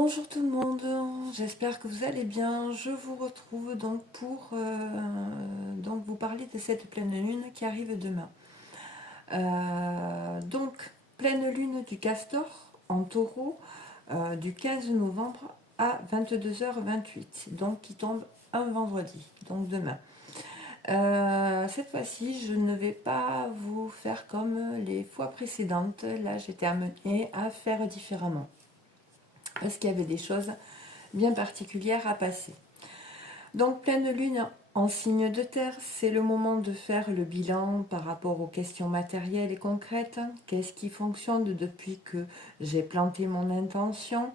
Bonjour tout le monde, j'espère que vous allez bien. Je vous retrouve donc pour vous parler de cette pleine lune qui arrive demain. Pleine lune du Castor en Taureau du 15 novembre à 22h28, donc qui tombe un vendredi, donc demain. Cette fois-ci, je ne vais pas vous faire comme les fois précédentes. Là, j'étais amenée à faire différemment parce qu'il y avait des choses bien particulière à passer. Donc pleine lune en signe de terre, c'est le moment de faire le bilan par rapport aux questions matérielles et concrètes. Qu'est-ce qui fonctionne depuis que j'ai planté mon intention?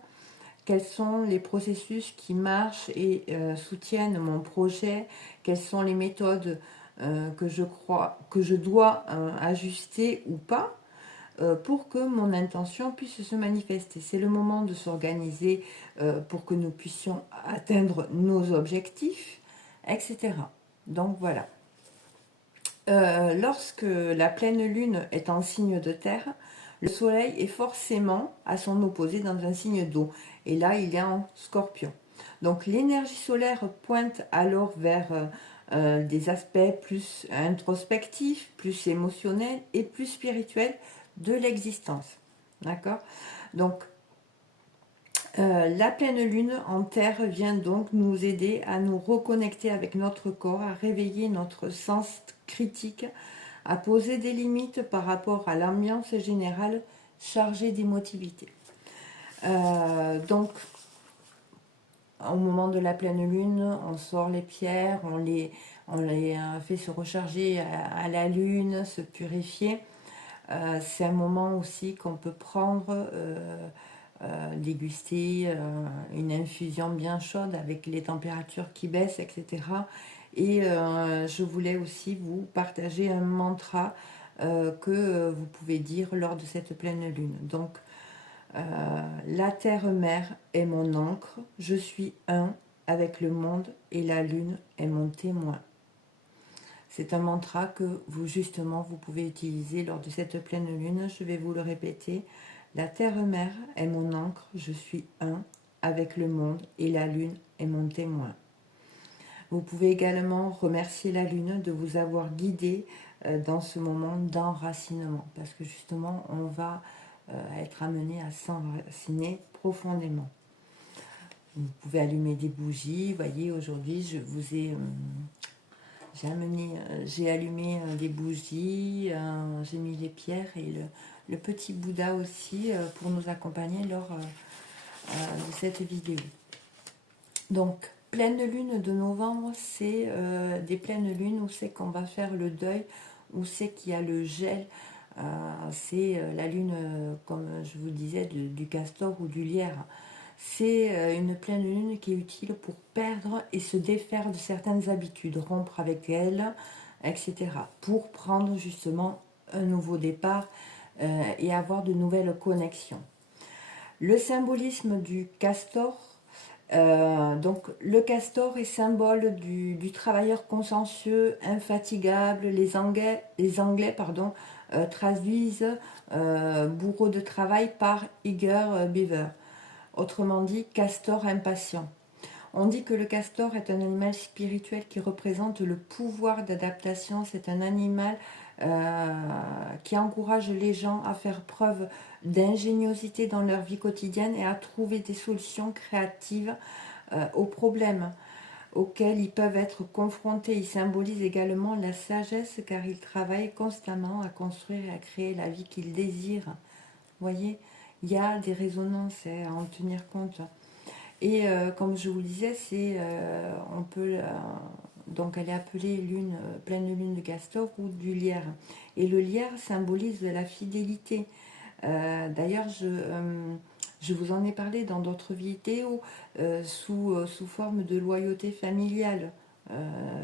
Quels sont les processus qui marchent et soutiennent mon projet? Quelles sont les méthodes que je dois ajuster ou pas pour que mon intention puisse se manifester. C'est le moment de s'organiser pour que nous puissions atteindre nos objectifs, etc. Donc voilà. Lorsque la pleine lune est en signe de terre, le soleil est forcément à son opposé dans un signe d'eau. Et là, il est en scorpion. Donc l'énergie solaire pointe alors vers des aspects plus introspectifs, plus émotionnels et plus spirituels de l'existence. D'accord? Donc, la pleine lune en terre vient donc nous aider à nous reconnecter avec notre corps, à réveiller notre sens critique, à poser des limites par rapport à l'ambiance générale chargée d'émotivité. Donc, au moment de la pleine lune, on sort les pierres, on les fait se recharger à la lune, se purifier. C'est un moment aussi qu'on peut prendre, déguster une infusion bien chaude avec les températures qui baissent, etc. Et je voulais aussi vous partager un mantra que vous pouvez dire lors de cette pleine lune. Donc, la terre-mère est mon ancre, je suis un avec le monde et la lune est mon témoin. C'est un mantra que vous pouvez utiliser lors de cette pleine lune. Je vais vous le répéter. La terre-mère est mon ancre, je suis un avec le monde et la lune est mon témoin. Vous pouvez également remercier la lune de vous avoir guidé dans ce moment d'enracinement, parce que justement, on va être amené à s'enraciner profondément. Vous pouvez allumer des bougies. Vous voyez, aujourd'hui, j'ai allumé des bougies, j'ai mis les pierres et le petit Bouddha aussi pour nous accompagner lors de cette vidéo. Donc, pleine lune de novembre, c'est des pleines lunes où c'est qu'on va faire le deuil, où c'est qu'il y a le gel. C'est la lune, comme je vous disais, du castor ou du lierre. C'est une pleine lune qui est utile pour perdre et se défaire de certaines habitudes, rompre avec elles, etc. Pour prendre justement un nouveau départ et avoir de nouvelles connexions. Le symbolisme du castor, donc le castor est symbole du travailleur consciencieux, infatigable. Les Anglais traduisent bourreau de travail par eager beaver. Autrement dit, castor impatient. On dit que le castor est un animal spirituel qui représente le pouvoir d'adaptation. C'est un animal qui encourage les gens à faire preuve d'ingéniosité dans leur vie quotidienne et à trouver des solutions créatives aux problèmes auxquels ils peuvent être confrontés. Il symbolise également la sagesse car il travaille constamment à construire et à créer la vie qu'il désire. Vous voyez, il y a des résonances à en tenir compte. Et comme je vous le disais, on peut donc elle est appelée pleine lune de castor ou du lierre. Et le lierre symbolise la fidélité. D'ailleurs, je vous en ai parlé dans d'autres vidéos sous forme de loyauté familiale,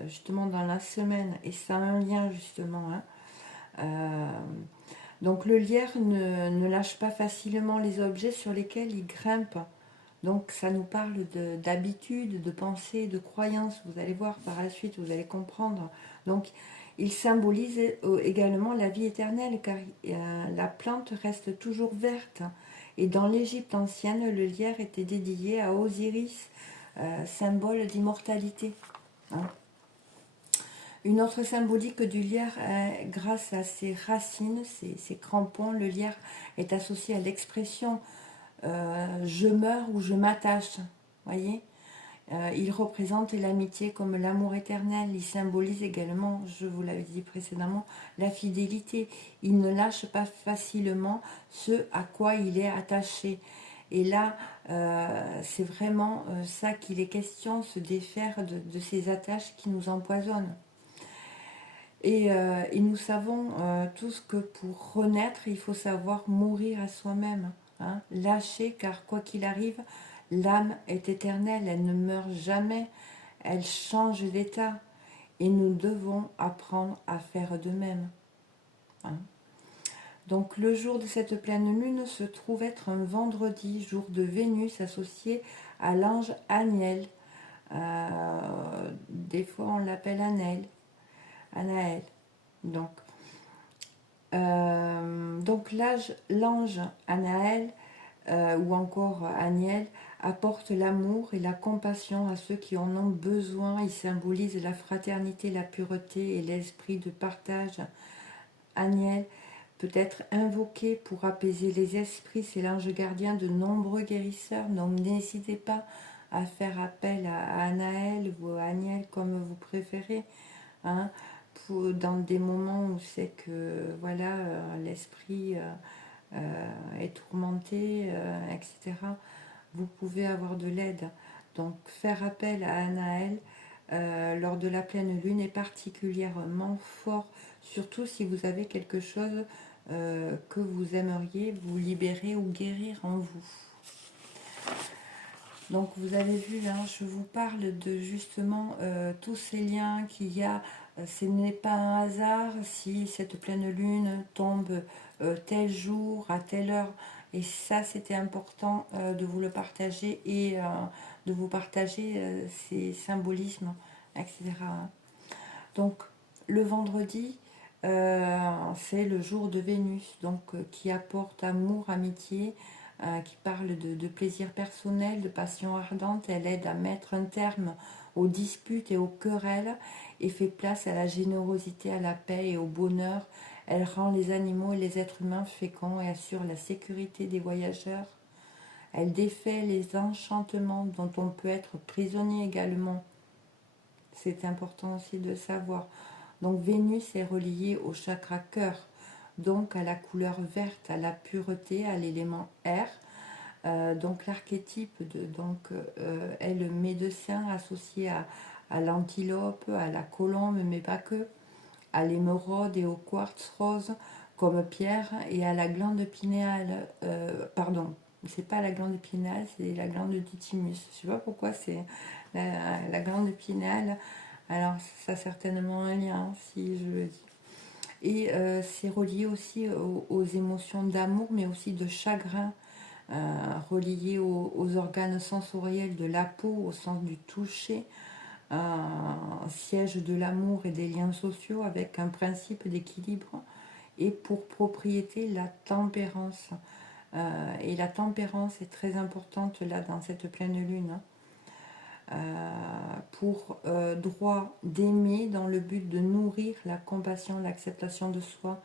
justement dans la semaine. Et ça a un lien justement. Donc le lierre ne lâche pas facilement les objets sur lesquels il grimpe. Donc ça nous parle d'habitude, de pensée, de croyance. Vous allez voir par la suite, vous allez comprendre. Donc il symbolise également la vie éternelle car la plante reste toujours verte Et dans l'Égypte ancienne, le lierre était dédié à Osiris, symbole d'immortalité. Hein. Une autre symbolique du lierre, grâce à ses racines, ses crampons, le lierre est associé à l'expression je meurs ou je m'attache. Voyez, il représente l'amitié comme l'amour éternel. Il symbolise également, je vous l'avais dit précédemment, la fidélité. Il ne lâche pas facilement ce à quoi il est attaché. Et là, c'est vraiment ça qu'il est question, se défaire de ces attaches qui nous empoisonnent. Et nous savons tous que pour renaître, il faut savoir mourir à soi-même. Hein, lâcher, car quoi qu'il arrive, l'âme est éternelle, elle ne meurt jamais, elle change d'état. Et nous devons apprendre à faire de même. Hein. Donc le jour de cette pleine lune se trouve être un vendredi, jour de Vénus associé à l'ange Aniel. Des fois on l'appelle Anaël. Donc l'ange Anaël ou encore Aniel apporte l'amour et la compassion à ceux qui en ont besoin. Il symbolise la fraternité, la pureté et l'esprit de partage. Aniel peut être invoqué pour apaiser les esprits. C'est l'ange gardien de nombreux guérisseurs. Donc n'hésitez pas à faire appel à Anaël ou à Aniel comme vous préférez. Hein, dans des moments où c'est que voilà, l'esprit est tourmenté, etc. Vous pouvez avoir de l'aide. Donc faire appel à Anaël lors de la pleine lune est particulièrement fort, surtout si vous avez quelque chose que vous aimeriez vous libérer ou guérir en vous. Donc vous avez vu, hein, je vous parle de justement tous ces liens qu'il y a. Ce n'est pas un hasard si cette pleine lune tombe tel jour, à telle heure. Et ça, c'était important de vous le partager et de vous partager ces symbolismes, etc. Donc le vendredi, c'est le jour de Vénus, donc qui apporte amour, amitié, qui parle de plaisir personnel, de passion ardente. Elle aide à mettre un terme aux disputes et aux querelles et fait place à la générosité, à la paix et au bonheur. Elle rend les animaux et les êtres humains féconds et assure la sécurité des voyageurs. Elle défait les enchantements dont on peut être prisonnier également. C'est important aussi de savoir. Donc Vénus est reliée au chakra cœur, donc à la couleur verte, à la pureté, à l'élément air. Donc l'archétype est le médecin associé à l'antilope, à la colombe, mais pas que, à l'émeraude et au quartz rose comme pierre, et à la glande pinéale. Pardon, c'est pas la glande pinéale, c'est la glande du thymus. Je sais pas pourquoi c'est la glande pinéale. Alors ça a certainement un lien, si je le dis. Et c'est relié aussi aux émotions d'amour, mais aussi de chagrin, relié aux organes sensoriels de la peau, au sens du toucher, siège de l'amour et des liens sociaux, avec un principe d'équilibre, et pour propriété la tempérance. Et la tempérance est très importante là dans cette pleine lune. Pour droit d'aimer dans le but de nourrir la compassion, l'acceptation de soi,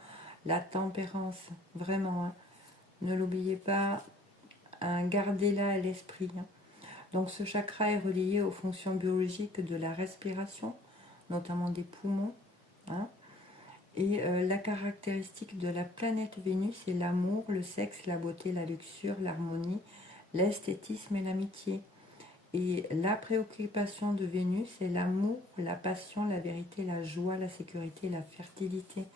la tempérance, vraiment, hein. Ne l'oubliez pas, hein, gardez-la à l'esprit. Hein. Donc ce chakra est relié aux fonctions biologiques de la respiration, notamment des poumons. Hein. Et la caractéristique de la planète Vénus est l'amour, le sexe, la beauté, la luxure, l'harmonie, l'esthétisme et l'amitié. Et la préoccupation de Vénus est l'amour, la passion, la vérité, la joie, la sécurité, la fertilité.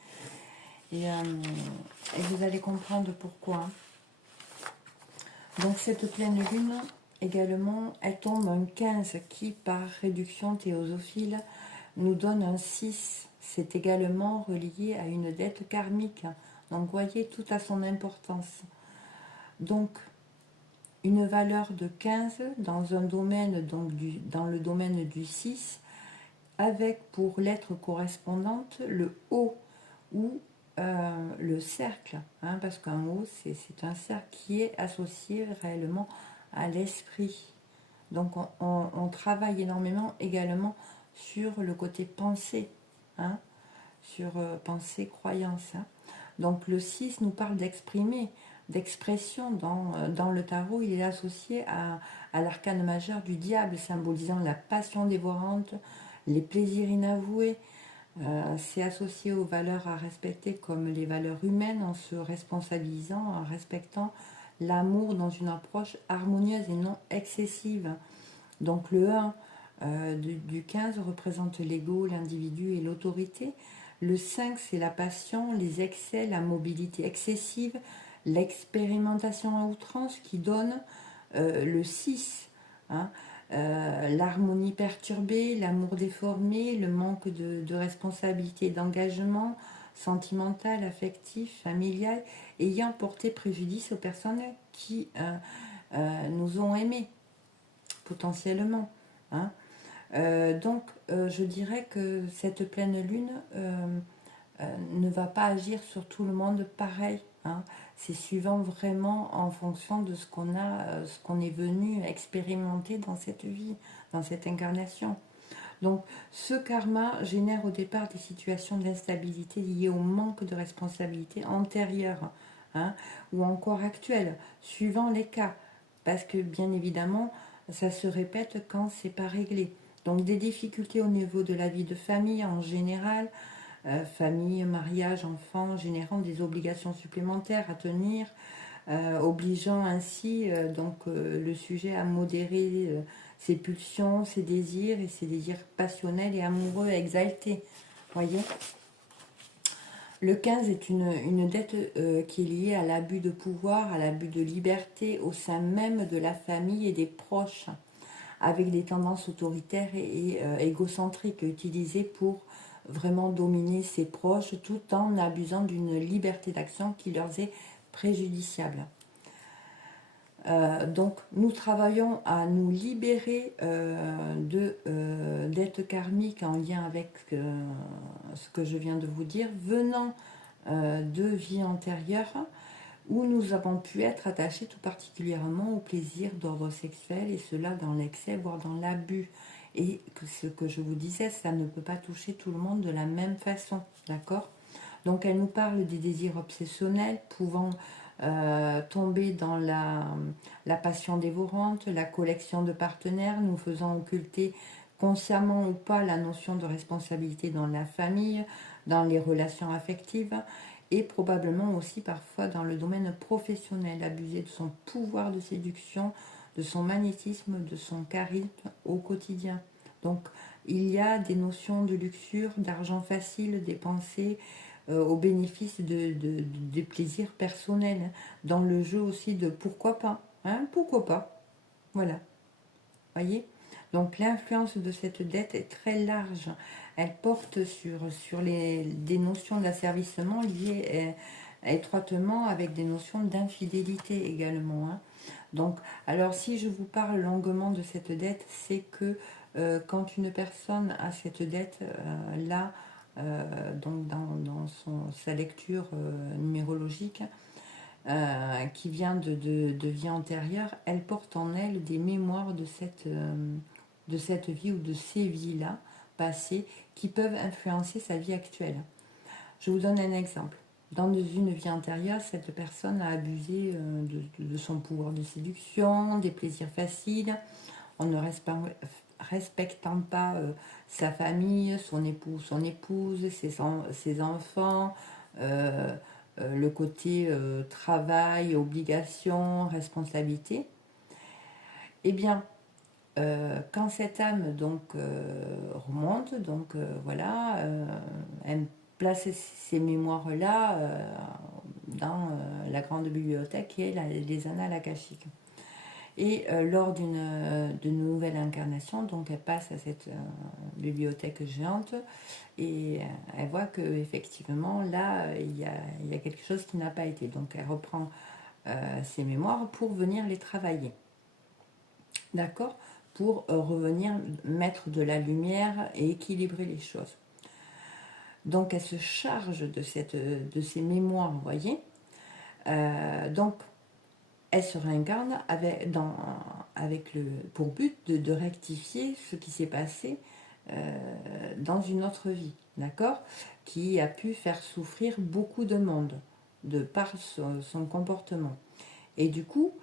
Et vous allez comprendre pourquoi. Donc cette pleine lune, également, elle tombe un 15 qui, par réduction théosophile, nous donne un 6. C'est également relié à une dette karmique. Donc voyez, tout a son importance. Donc, une valeur de 15 dans un domaine, donc dans le domaine du 6, avec pour lettre correspondante le O, ou le cercle, hein, parce qu'en haut, c'est un cercle qui est associé réellement à l'esprit. Donc on travaille énormément également sur le côté pensée, hein, sur pensée, croyance. Hein. Donc le 6 nous parle d'exprimer, d'expression. Dans le tarot, il est associé à l'arcane majeur du diable, symbolisant la passion dévorante, les plaisirs inavoués. C'est associé aux valeurs à respecter comme les valeurs humaines en se responsabilisant, en respectant l'amour dans une approche harmonieuse et non excessive. Donc le 1 du 15 représente l'ego, l'individu et l'autorité. Le 5, c'est la passion, les excès, la mobilité excessive, l'expérimentation à outrance qui donne le 6. Hein, l'harmonie perturbée, l'amour déformé, le manque de responsabilité, d'engagement sentimental, affectif, familial, ayant porté préjudice aux personnes qui nous ont aimés potentiellement. Hein. Donc, je dirais que cette pleine lune ne va pas agir sur tout le monde pareil. Hein. C'est suivant vraiment en fonction de ce qu'on a, ce qu'on est venu expérimenter dans cette vie, dans cette incarnation. Donc, ce karma génère au départ des situations d'instabilité liées au manque de responsabilité antérieure, hein, ou encore actuelle, suivant les cas. Parce que, bien évidemment, ça se répète quand c'est pas réglé. Donc, des difficultés au niveau de la vie de famille en général, famille, mariage, enfants, générant des obligations supplémentaires à tenir, obligeant ainsi le sujet à modérer ses pulsions, ses désirs et ses désirs passionnels et amoureux exaltés. Voyez, le 15 est une dette qui est liée à l'abus de pouvoir, à l'abus de liberté au sein même de la famille et des proches, avec des tendances autoritaires et égocentriques utilisées pour vraiment dominer ses proches tout en abusant d'une liberté d'action qui leur est préjudiciable. Donc nous travaillons à nous libérer de dettes karmiques en lien avec ce que je viens de vous dire, venant de vies antérieures où nous avons pu être attachés tout particulièrement au plaisir d'ordre sexuel, et cela dans l'excès, voire dans l'abus. Et ce que je vous disais, ça ne peut pas toucher tout le monde de la même façon, d'accord? Donc elle nous parle des désirs obsessionnels pouvant tomber dans la passion dévorante, la collection de partenaires, nous faisant occulter consciemment ou pas la notion de responsabilité dans la famille, dans les relations affectives, et probablement aussi parfois dans le domaine professionnel, abuser de son pouvoir de séduction, de son magnétisme, de son charisme au quotidien. Donc il y a des notions de luxure, d'argent facile dépensé au bénéfice des plaisirs personnels, dans le jeu aussi de pourquoi pas, hein, pourquoi pas, voilà, voyez. Donc l'influence de cette dette est très large, elle porte sur des notions d'asservissement liées étroitement avec des notions d'infidélité également. Hein. Donc, alors si je vous parle longuement de cette dette, c'est que quand une personne a cette dette là, donc dans sa lecture numérologique, qui vient de vie antérieure, elle porte en elle des mémoires de cette vie ou de ces vies-là passées qui peuvent influencer sa vie actuelle. Je vous donne un exemple. Dans une vie antérieure, cette personne a abusé de son pouvoir de séduction, des plaisirs faciles, en ne respectant pas sa famille, son époux, son épouse, ses enfants, le côté travail, obligation, responsabilité. Eh bien, quand cette âme remonte, voilà, elle place ces mémoires-là dans la grande bibliothèque qui est les annales akashiques. Et lors d'une nouvelle incarnation, donc elle passe à cette bibliothèque géante et elle voit que effectivement là il y a quelque chose qui n'a pas été. Donc elle reprend ses mémoires pour venir les travailler, d'accord, pour revenir mettre de la lumière et équilibrer les choses. Donc elle se charge de ces mémoires, vous voyez. Donc elle se réincarne pour but de rectifier ce qui s'est passé dans une autre vie, d'accord, qui a pu faire souffrir beaucoup de monde de par son comportement. Et du coup,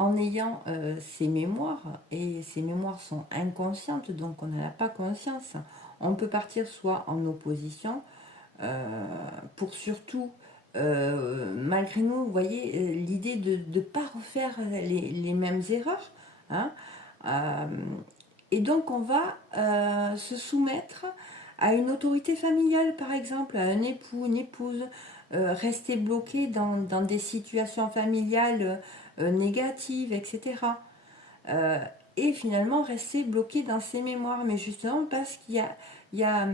en ayant ces mémoires, et ces mémoires sont inconscientes, donc on n'en a pas conscience, on peut partir soit en opposition, pour surtout, malgré nous, vous voyez, l'idée de ne pas refaire les mêmes erreurs, hein, et donc on va se soumettre à une autorité familiale, par exemple, à un époux, une épouse, rester bloqué dans des situations familiales négatives, etc. Euh, et finalement rester bloqué dans ses mémoires, mais justement parce qu'il y a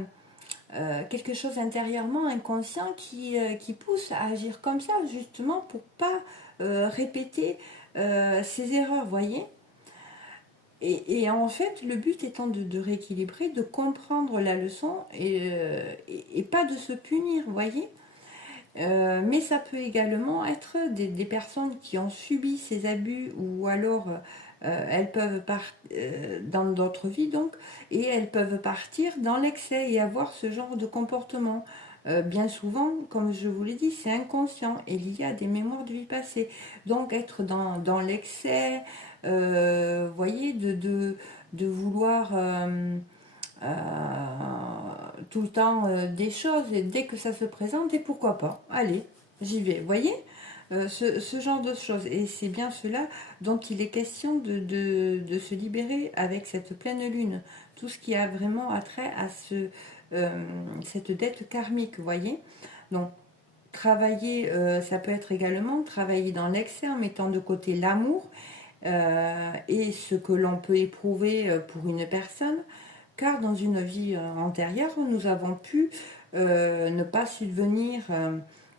quelque chose intérieurement inconscient qui pousse à agir comme ça, justement pour pas répéter ses erreurs, voyez. Et en fait, le but étant de rééquilibrer, de comprendre la leçon et pas de se punir, voyez. Mais ça peut également être des personnes qui ont subi ces abus ou alors elles peuvent partir dans d'autres vies donc et elles peuvent partir dans l'excès et avoir ce genre de comportement. Bien souvent, comme je vous l'ai dit, c'est inconscient et lié à des mémoires de vie passée. Donc être dans l'excès, voyez, de vouloir tout le temps des choses et dès que ça se présente, et pourquoi pas, allez, j'y vais, vous voyez. Ce genre de choses, et c'est bien cela dont il est question de se libérer avec cette pleine lune, tout ce qui a vraiment attrait à cette dette karmique, vous voyez. Donc travailler, ça peut être également travailler dans l'excès en mettant de côté l'amour et ce que l'on peut éprouver pour une personne, car dans une vie antérieure, nous avons pu ne pas subvenir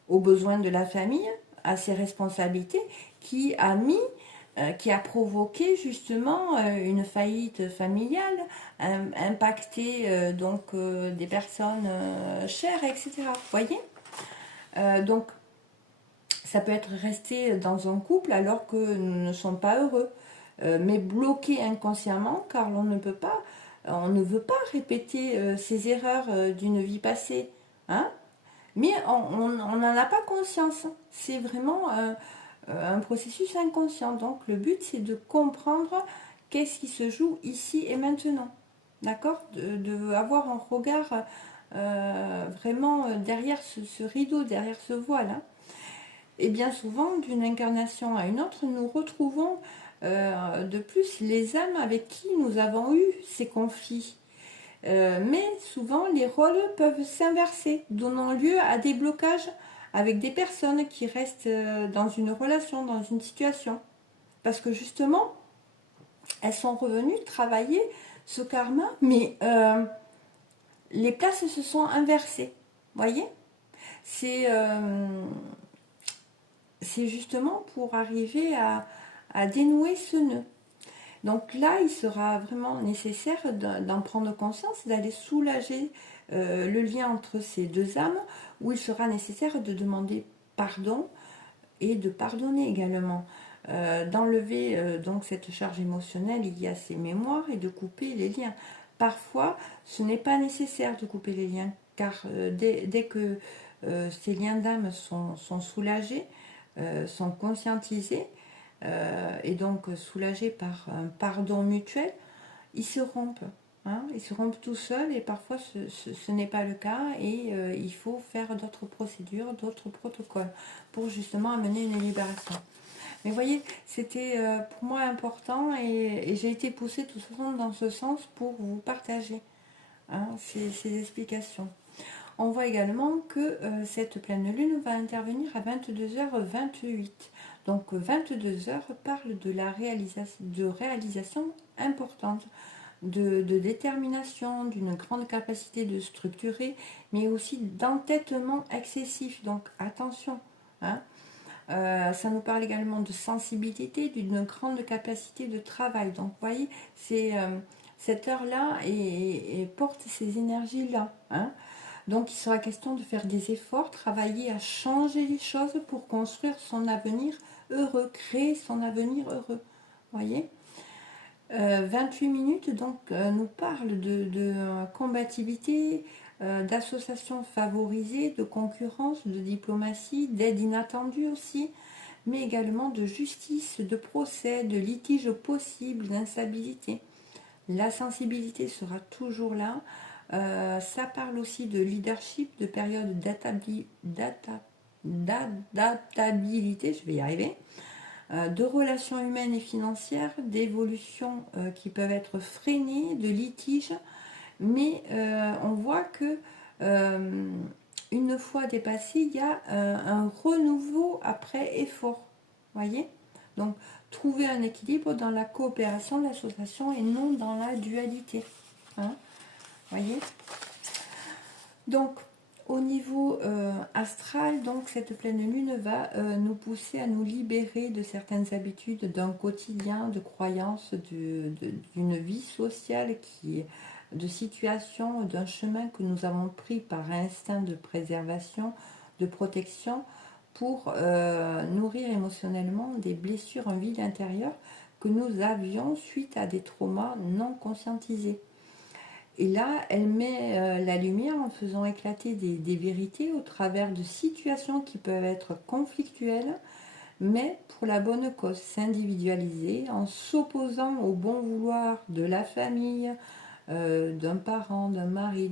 aux besoins de la famille, à ses responsabilités, qui a provoqué justement une faillite familiale, impacté des personnes chères, etc. Vous voyez. Donc ça peut être resté dans un couple alors que nous ne sommes pas heureux, mais bloqué inconsciemment car on ne veut pas répéter ces erreurs d'une vie passée, hein, mais on n'en a pas conscience. C'est vraiment un processus inconscient. Donc le but c'est de comprendre qu'est-ce qui se joue ici et maintenant, d'accord, avoir un regard vraiment derrière ce rideau, derrière ce voile, hein. Et bien souvent, d'une incarnation à une autre, nous retrouvons de plus les âmes avec qui nous avons eu ces conflits. Mais souvent, les rôles peuvent s'inverser, donnant lieu à des blocages avec des personnes qui restent dans une relation, dans une situation. Parce que justement, elles sont revenues travailler ce karma, mais les places se sont inversées. Voyez, c'est c'est justement pour arriver à dénouer ce nœud. Donc là, il sera vraiment nécessaire d'en prendre conscience, d'aller soulager le lien entre ces deux âmes, où il sera nécessaire de demander pardon et de pardonner également. D'enlever donc cette charge émotionnelle liée à ces mémoires et de couper les liens. Parfois, ce n'est pas nécessaire de couper les liens, car dès que ces liens d'âme sont soulagés, sont conscientisés et donc soulagés par un pardon mutuel, ils se rompent. Hein, ils se rompent tout seuls et parfois ce n'est pas le cas et il faut faire d'autres procédures, d'autres protocoles pour justement amener une libération. Mais vous voyez, c'était pour moi important et j'ai été poussée de toute façon dans ce sens pour vous partager ces explications. On voit également que cette pleine lune va intervenir à 22h28. Donc 22h parle de la réalisation importante, de détermination, d'une grande capacité de structurer, mais aussi d'entêtement excessif. Donc attention, hein. Ça nous parle également de sensibilité, d'une grande capacité de travail. Donc vous voyez, c'est cette heure-là et porte ces énergies-là. Hein. Donc il sera question de faire des efforts, travailler à changer les choses pour construire son avenir heureux, créer son avenir heureux. Voyez 28 minutes donc nous parle de combativité, d'associations favorisées, de concurrence, de diplomatie, d'aide inattendue aussi, mais également de justice, de procès, de litiges possibles, d'instabilité. La sensibilité sera toujours là. Ça parle aussi de leadership, de période d'adaptabilité, je vais y arriver, de relations humaines et financières, d'évolutions qui peuvent être freinées, de litiges, mais on voit que une fois dépassé, il y a un renouveau après effort. Voyez. Donc, trouver un équilibre dans la coopération, l'association et non dans la dualité. Hein, voyez. Donc, au niveau astral, donc cette pleine lune va nous pousser à nous libérer de certaines habitudes, d'un quotidien, de croyances, d'une vie sociale de situations, d'un chemin que nous avons pris par instinct de préservation, de protection, pour nourrir émotionnellement des blessures, un vide intérieur que nous avions suite à des traumas non conscientisés. Et là, elle met la lumière en faisant éclater des vérités au travers de situations qui peuvent être conflictuelles, mais pour la bonne cause, s'individualiser en s'opposant au bon vouloir de la famille, d'un parent, d'un mari,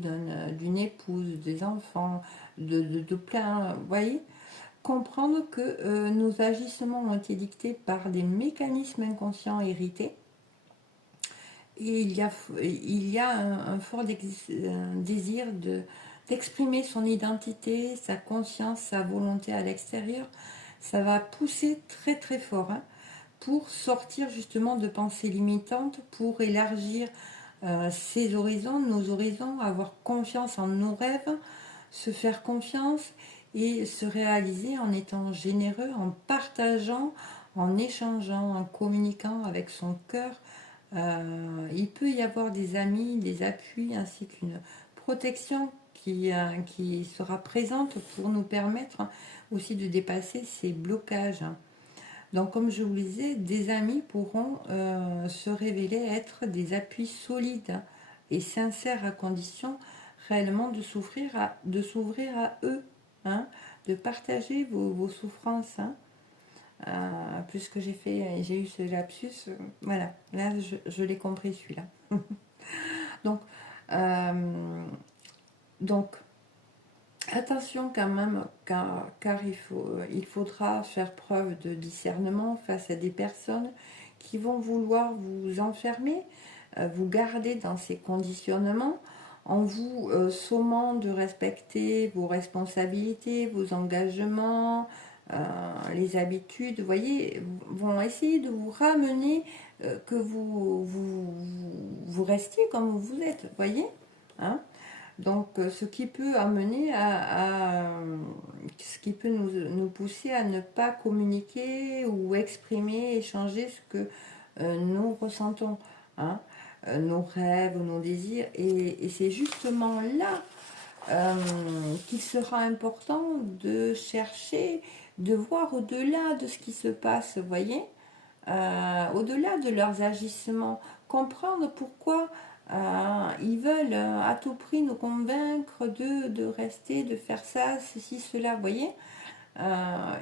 d'une épouse, des enfants, de plein, vous voyez, comprendre que nos agissements ont été dictés par des mécanismes inconscients hérités. Et il y a un fort désir d'exprimer son identité, sa conscience, sa volonté à l'extérieur. Ça va pousser très très fort pour sortir justement de pensées limitantes, pour élargir ses horizons, nos horizons, avoir confiance en nos rêves, se faire confiance et se réaliser en étant généreux, en partageant, en échangeant, en communiquant avec son cœur. Il peut y avoir des amis, des appuis ainsi qu'une protection qui sera présente pour nous permettre aussi de dépasser ces blocages. Donc comme je vous le disais, des amis pourront se révéler être des appuis solides et sincères à condition réellement de s'ouvrir à eux, hein, de partager vos souffrances. Hein. Puisque j'ai eu ce lapsus, voilà, là je l'ai compris celui-là. donc, donc, attention quand même, car il faudra faire preuve de discernement face à des personnes qui vont vouloir vous enfermer, vous garder dans ces conditionnements, en vous sommant de respecter vos responsabilités, vos engagements, les habitudes, vous voyez, vont essayer de vous ramener, que vous restiez comme vous êtes, vous voyez, hein. Donc, ce qui peut amener ce qui peut nous pousser à ne pas communiquer ou exprimer, échanger ce que nous ressentons, hein, nos rêves, nos désirs. Et c'est justement là qu'il sera important de chercher, de voir au-delà de ce qui se passe, vous voyez, au-delà de leurs agissements, comprendre pourquoi ils veulent à tout prix nous convaincre de rester, de faire ça, ceci, cela, vous voyez,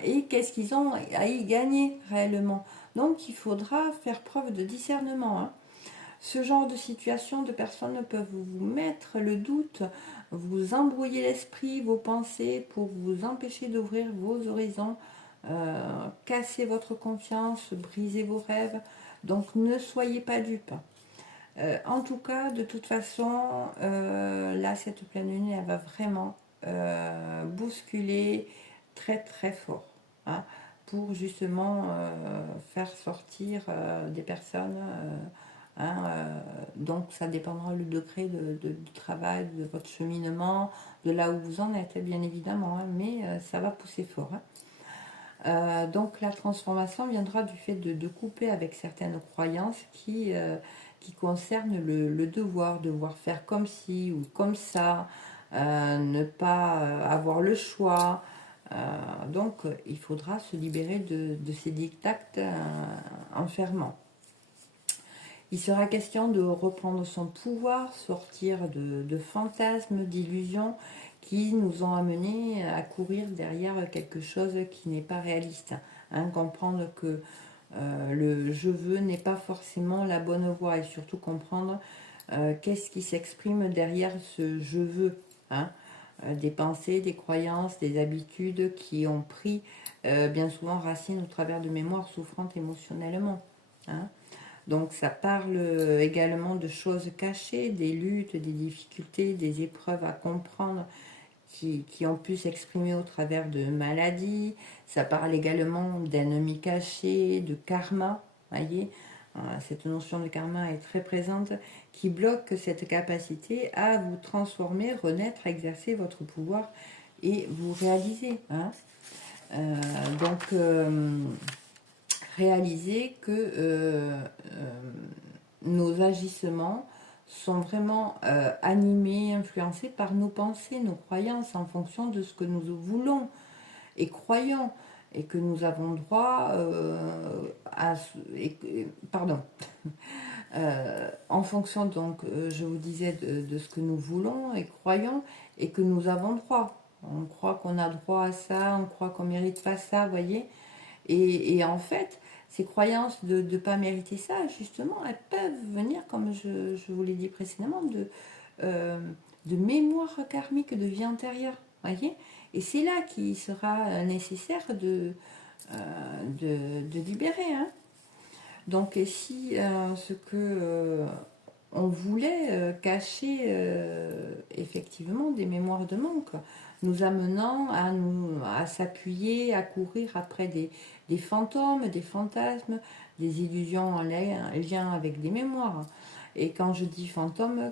et qu'est-ce qu'ils ont à y gagner réellement. Donc il faudra faire preuve de discernement. Hein. Ce genre de situation, de personnes peuvent vous mettre le doute, vous embrouiller l'esprit, vos pensées, pour vous empêcher d'ouvrir vos horizons, casser votre confiance, briser vos rêves. Donc ne soyez pas dupes. En tout cas, de toute façon, là, cette pleine lune, elle va vraiment bousculer très très fort, hein, pour justement faire sortir des personnes. Hein, donc ça dépendra le degré de travail, de votre cheminement, de là où vous en êtes, bien évidemment, hein, mais ça va pousser fort. Hein. Donc la transformation viendra du fait de couper avec certaines croyances qui concernent le devoir faire comme ci ou comme ça, ne pas avoir le choix. Donc il faudra se libérer de ces dictats enfermants. Il sera question de reprendre son pouvoir, sortir de fantasmes, d'illusions qui nous ont amenés à courir derrière quelque chose qui n'est pas réaliste. Comprendre que le je veux n'est pas forcément la bonne voie et surtout comprendre qu'est-ce qui s'exprime derrière ce je veux. Des pensées, des croyances, des habitudes qui ont pris bien souvent racine au travers de mémoires souffrantes émotionnellement. Donc ça parle également de choses cachées, des luttes, des difficultés, des épreuves à comprendre qui ont pu s'exprimer au travers de maladies. Ça parle également d'ennemis cachés, de karma. Voyez, cette notion de karma est très présente, qui bloque cette capacité à vous transformer, renaître, exercer votre pouvoir et vous réaliser. Donc, réaliser que nos agissements sont vraiment animés, influencés par nos pensées, nos croyances, en fonction de ce que nous voulons et croyons, et que nous avons droit pardon. En fonction, donc, je vous disais, de ce que nous voulons et croyons, et que nous avons droit. On croit qu'on a droit à ça, on croit qu'on mérite pas ça, vous voyez. Et en fait, ces croyances de ne pas mériter ça, justement, elles peuvent venir, comme je vous l'ai dit précédemment, de mémoire karmique de vie antérieure. Voyez. Et c'est là qu'il sera nécessaire de libérer. Donc, si ce que on voulait cacher effectivement des mémoires de manque, nous amenant à s'appuyer, à courir après des fantômes, des fantasmes, des illusions en lien avec des mémoires. Et quand je dis fantômes,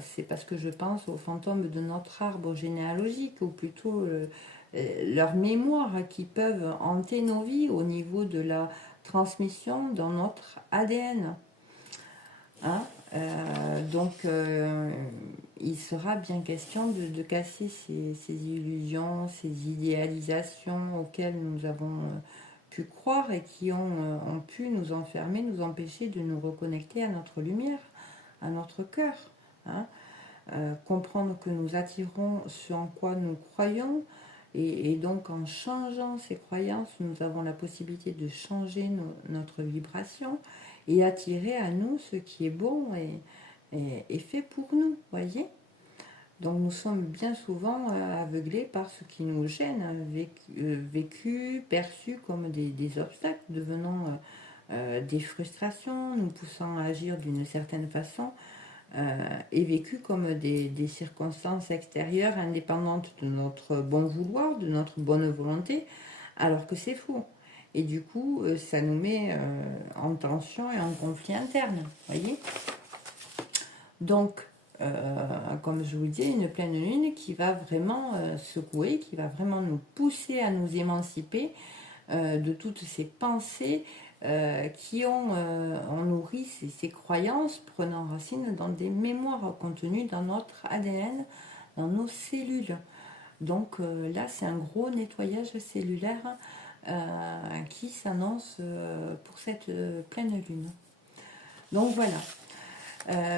c'est parce que je pense aux fantômes de notre arbre généalogique, ou plutôt leurs mémoires qui peuvent hanter nos vies au niveau de la transmission dans notre ADN. Donc, il sera bien question de casser ces illusions, ces idéalisations auxquelles nous avons pu croire et qui ont pu nous enfermer, nous empêcher de nous reconnecter à notre lumière, à notre cœur. Comprendre que nous attirons ce en quoi nous croyons, et donc en changeant ces croyances, nous avons la possibilité de changer notre vibration et attirer à nous ce qui est bon et fait pour nous, voyez. Donc nous sommes bien souvent aveuglés par ce qui nous gêne, vécu, perçu comme des obstacles, devenant des frustrations, nous poussant à agir d'une certaine façon, est vécu comme des circonstances extérieures indépendantes de notre bon vouloir, de notre bonne volonté, alors que c'est faux. Et du coup, ça nous met en tension et en conflit interne, voyez. Donc, comme je vous dis, une pleine lune qui va vraiment secouer, qui va vraiment nous pousser à nous émanciper de toutes ces pensées qui ont nourri ces croyances prenant racine dans des mémoires contenues dans notre ADN, dans nos cellules. Donc là, c'est un gros nettoyage cellulaire qui s'annonce pour cette pleine lune. Donc voilà.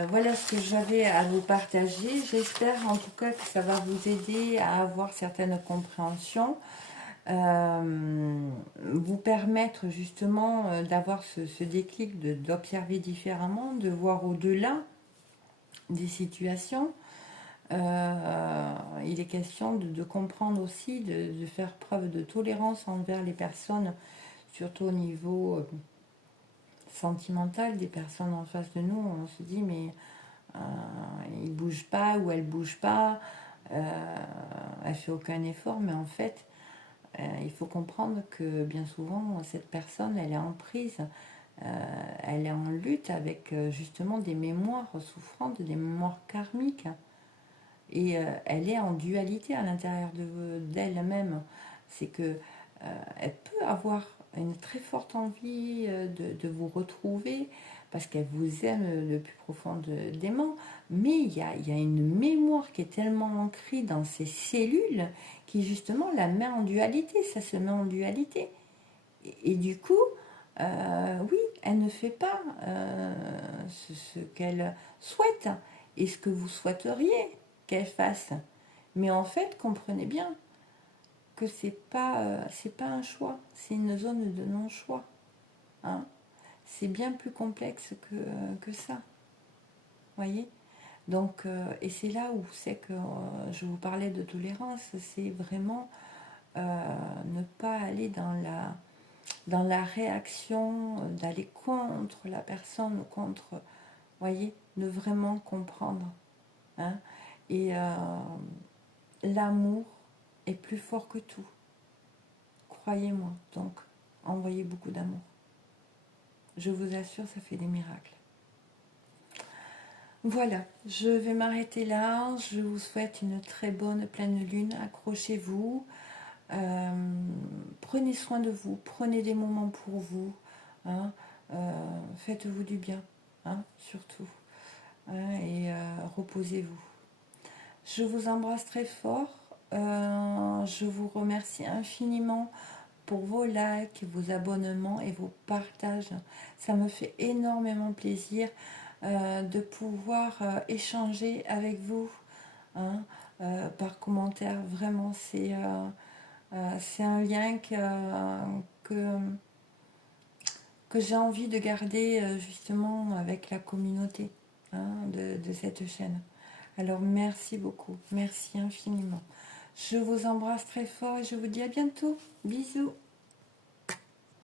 Voilà ce que j'avais à vous partager. J'espère en tout cas que ça va vous aider à avoir certaines compréhensions. Vous permettre justement d'avoir ce déclic, d'observer différemment, de voir au-delà des situations. Il est question de comprendre aussi, de faire preuve de tolérance envers les personnes, surtout au niveau sentimental des personnes en face de nous. On se dit mais il bouge pas ou elle bouge pas, elle fait aucun effort, mais en fait il faut comprendre que bien souvent, cette personne, elle est en prise, elle est en lutte avec justement des mémoires souffrantes, des mémoires karmiques. Et elle est en dualité à l'intérieur d'elle-même. C'est que elle peut avoir une très forte envie de vous retrouver parce qu'elle vous aime le plus profond d'aimant, mais il y a une mémoire qui est tellement ancrée dans ses cellules qui justement la met en dualité, ça se met en dualité. Et du coup, oui, elle ne fait pas ce qu'elle souhaite et ce que vous souhaiteriez qu'elle fasse. Mais en fait, comprenez bien que c'est pas un choix, c'est une zone de non-choix. Hein. C'est bien plus complexe que ça. Voyez. Donc, et c'est là où c'est que je vous parlais de tolérance, c'est vraiment ne pas aller dans la réaction, d'aller contre la personne, contre, voyez, de vraiment comprendre. Hein. Et l'amour est plus fort que tout. Croyez-moi. Donc, envoyez beaucoup d'amour. Je vous assure, ça fait des miracles. Voilà, je vais m'arrêter là. Je vous souhaite une très bonne pleine lune. Accrochez-vous. Prenez soin de vous. Prenez des moments pour vous. Hein. Faites-vous du bien, hein, surtout. Hein, et reposez-vous. Je vous embrasse très fort. Je vous remercie infiniment pour vos likes, vos abonnements et vos partages. Ça me fait énormément plaisir de pouvoir échanger avec vous, hein, par commentaire. Vraiment, c'est un lien que j'ai envie de garder justement avec la communauté, hein, de cette chaîne. Alors merci beaucoup, merci infiniment. Je vous embrasse très fort et je vous dis à bientôt. Bisous.